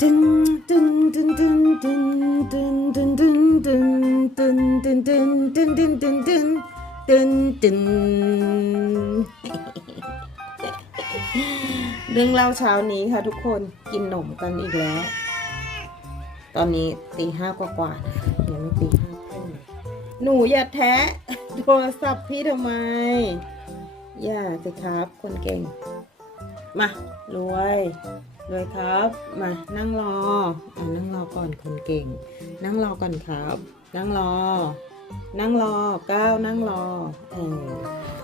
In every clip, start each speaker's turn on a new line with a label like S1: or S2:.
S1: ตึนตึนตึนตึนตึนตึนตึนตึนตึนตึนตึนตึนตึนตึนตึนตึนตึนตึนเรื่องเล่าเช้านี้ค่ะทุกคนกินหนมกันอีกแล้ว ตอนนี้ตีห้ากว่าๆนะคะยังไม่ตีห้าครึ่งหนูอย่าแทะโทรศัพท์พี่ทำไม อย่าสิครับคนเก่ง มารวย รวยครับ มานั่งรออนั่งรอก่อนคนเก่ง นั่งรอก่อนครับ นั่งรอ นั่งรอก้าวนั่งรอเออ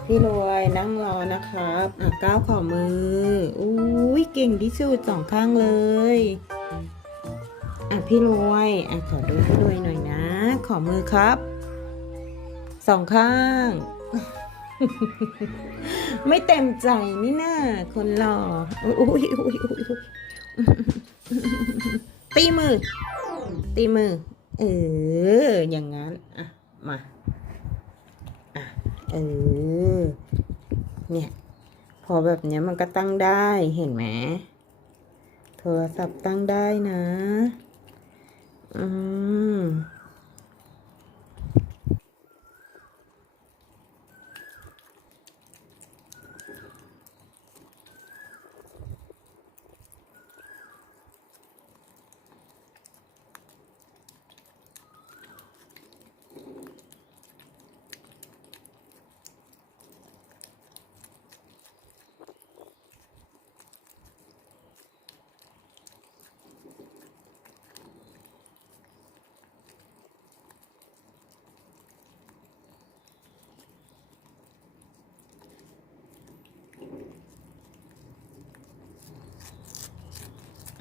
S1: พี่รวยนั่งรอนะครับอะก้าวขอมืออุ้ยเก่งที่สุดสองข้างเลยอะพี่รวยอะขอดูพี่รวยหน่อยนะ ขอมือครับสองข้าง ไม่เต็มใจนี่น่าคนหล่ออุ้ยอุ้ยอุ้ยอุ้ยตีมือ ตีมือ เออ อย่างงั้น อะ มา อะ เออ เนี่ย พอแบบเนี้ยมันก็ตั้งได้เห็นไหม โทรศัพท์ตั้งได้นะ อืม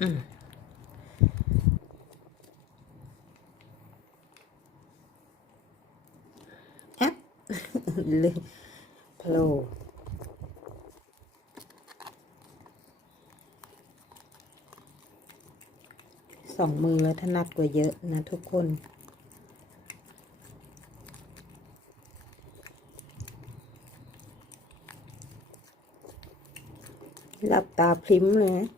S1: อืมแอปเลยโผล่สองมือแล้วถนัดกว่าเยอะนะทุกคนหลับตาพริ้มเลยนะ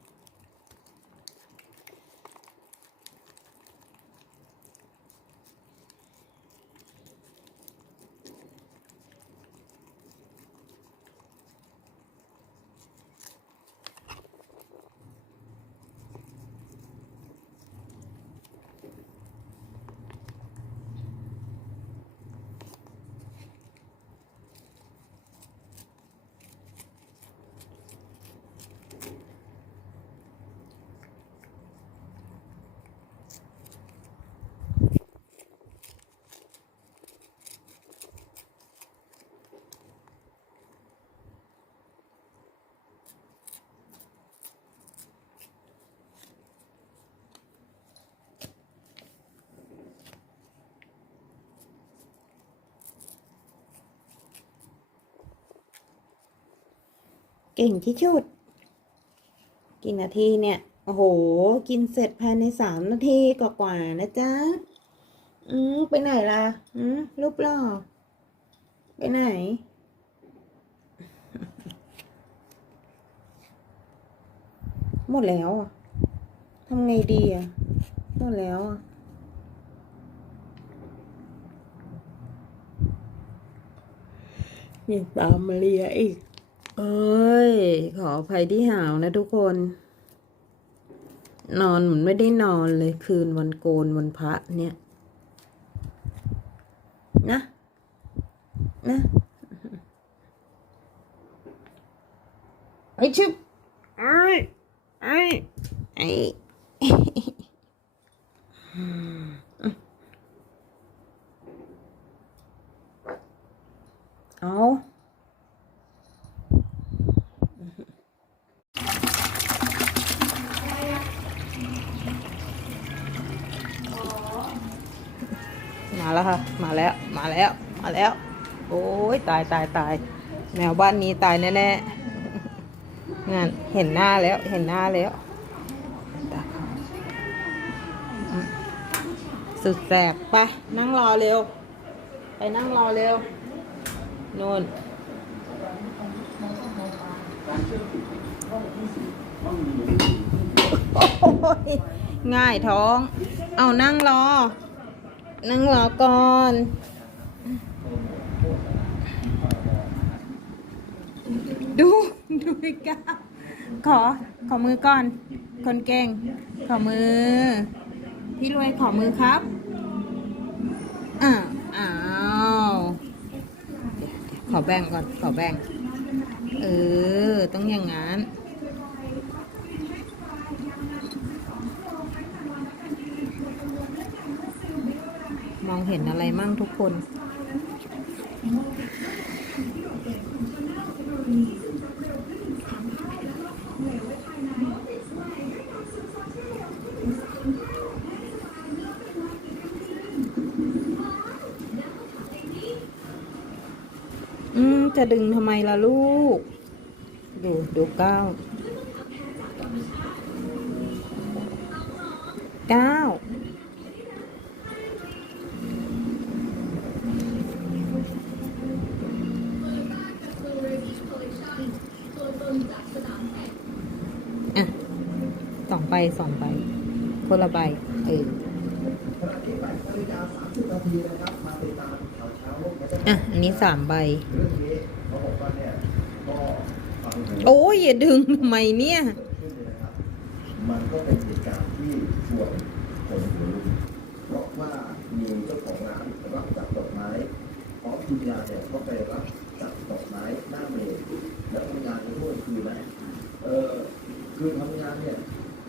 S1: เก่งที่สุด กี่นาทีเนี่ย โอ้โห กินเสร็จภายในสามนาทีกว่าๆนะจ๊ะ อืมไปไหนล่ะ อืมรูปหล่อ ไปไหน หมดแล้วอะทำไงดีอะ หมดแล้วอะมีตามมาเลียอีก เอ้ย ขออภัยที่หาวนะทุกคน นอนเหมือนไม่ได้นอนเลยคืนวันโกนวันพระเนี่ย นะ นะไอ้ชิบไอ้ไอ้ไอ้เอา มาแล้วค่ะ มาแล้ว มาแล้ว มาแล้ว โอ้ยตายตายตาย แมวบ้านนี้ตายแน่ๆงานเห็นหน้าแล้ว เห็นหน้าแล้วสุดแสบไปนั่งรอเร็ว ไปนั่งรอเร็วนู่นโอ้ยง่ายท้อง เอานั่งรอ นั่งรอก่อนดูดูอีกาขอขอมือก่อน คนเก่ง ขอมือ พี่รวยขอมือครับอ้าวอ้าวขอแบ่งก่อน ขอแบ่ง เออ ต้องอย่างงั้น มอง เห็นอะไรมั่งทุกคน อืม จะดึงทำไมล่ะลูก ดูดูก้าวก้าว อะสองใบสองใบคนละใบเอออะ อันนี้สามใบ โอ้ยอย่าดึงทำไมเนี่ย
S2: มันก็เป็นเหตุการณ์ที่ชวนคนหัวลุกเพราะว่ามีเจ้าของร้านรับจัดดอกไม้พร้อมทีมงานเนี่ยก็ไปรับจัดดอกไม้หน้าเมนแล้วทำงานกันทั่วคืนนะเออ คือทำงานเนี่ย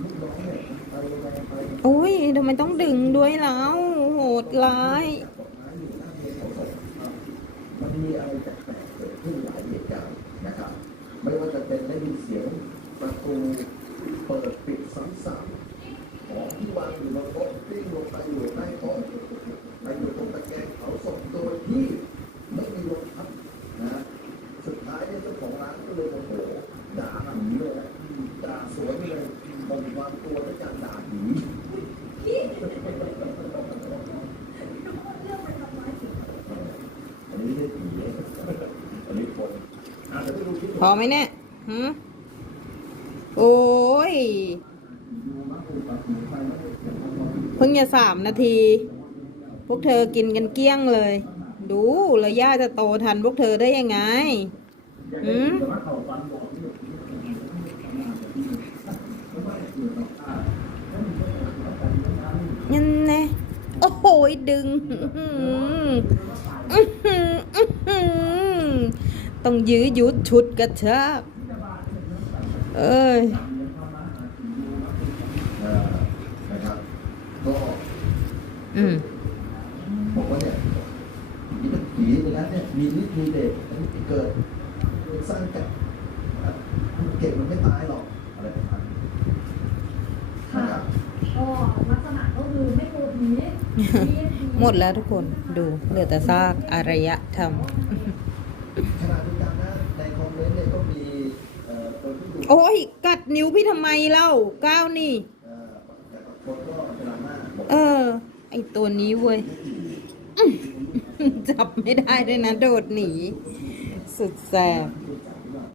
S2: ลูกน้องเนี่ยไปไปไป
S1: โอ้ยทำไมต้องดึงด้วยแล้วโหดร้าย
S2: จัดดอกไม้อยู่หน้าเมนของศพครับมันมีอะไรแปลกๆเกิดขึ้นหลายเหตุการณ์นะครับ ไม่ว่าจะเป็นได้ยินเสียงประตูเปิดปิดซ้ำๆของที่วางอยู่บนโต๊ะปิ้งลงไปอยู่ใต้โต๊ะ พอไห
S1: มเนี่ยหืมโอ้ย เพิ่งจะสามนาที พวกเธอกินกันเกลี้ยงเลย ดูแล้วย่าจะโตทันพวกเธอได้ยังไง หืม ยันแน่โอ้โหยดึงต้องยื้อยุดชุดกระชากเอ้ย
S2: เอ่อนะครับก็
S1: อืม
S2: บอกว่าเนี่ยนี่มันผีไปแล้วเนี่ยมีฤทธิ์มีเดชอันนี้เกิดสร้างกับเก็บมันไม่ตายหรอกอะไรประมาณนี้นะครับ
S3: ก็ลักษณะก็คือไม่กลัวผี
S1: หมดแล้วทุกคนดูเหลือแต่ซากอารยธรรม
S2: ขณะเดียวกันนะในคอมเมนต์เนี่ยก็มีเอ่อคนที่ดู
S1: โอ้ย กัดนิ้วพี่ทำไมเล่าก้าวนี่
S2: เอ่อแต่บางคนก็ดราม่าบอก
S1: เออไอตัวนี้เว้ยอื้อจับไม่ได้ด้วยนะ โดดหนี สุดแสบ
S2: คุณ